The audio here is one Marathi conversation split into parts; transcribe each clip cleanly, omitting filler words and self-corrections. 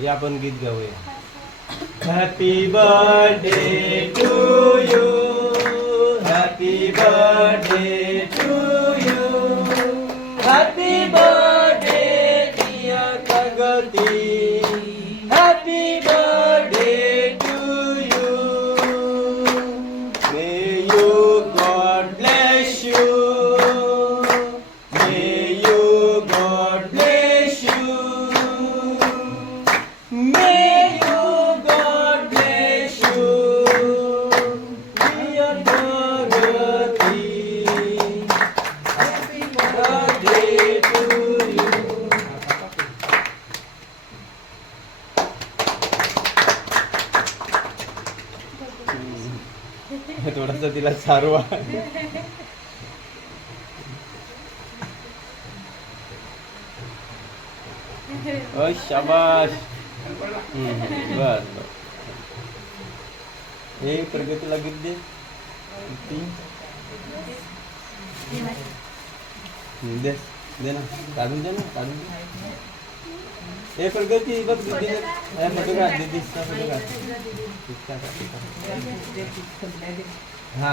हे आपण गीत गाऊया. Happy birthday to you, happy birthday to you, happy birthday dear Pragati, happy birthday to you. May you god bless you, may you god bless you, मे थोडासा तिला सारवा. शाबाश. बर बर. हे प्रगतीला गीत दे. दे दे ना, काढून दे ना, काढून दे. हे प्रगती बघ दीदी, फोटो काढ, दीदीचा फोटो काढ. हा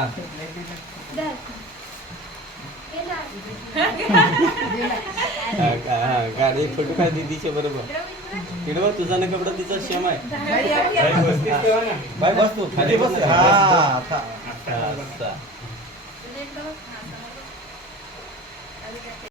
काढ एक फोटो काढ दीदीच्या बरोबर. किडवा तुझा ना कपडा तिचा सेम आहे. बाय बस तू खाली बस.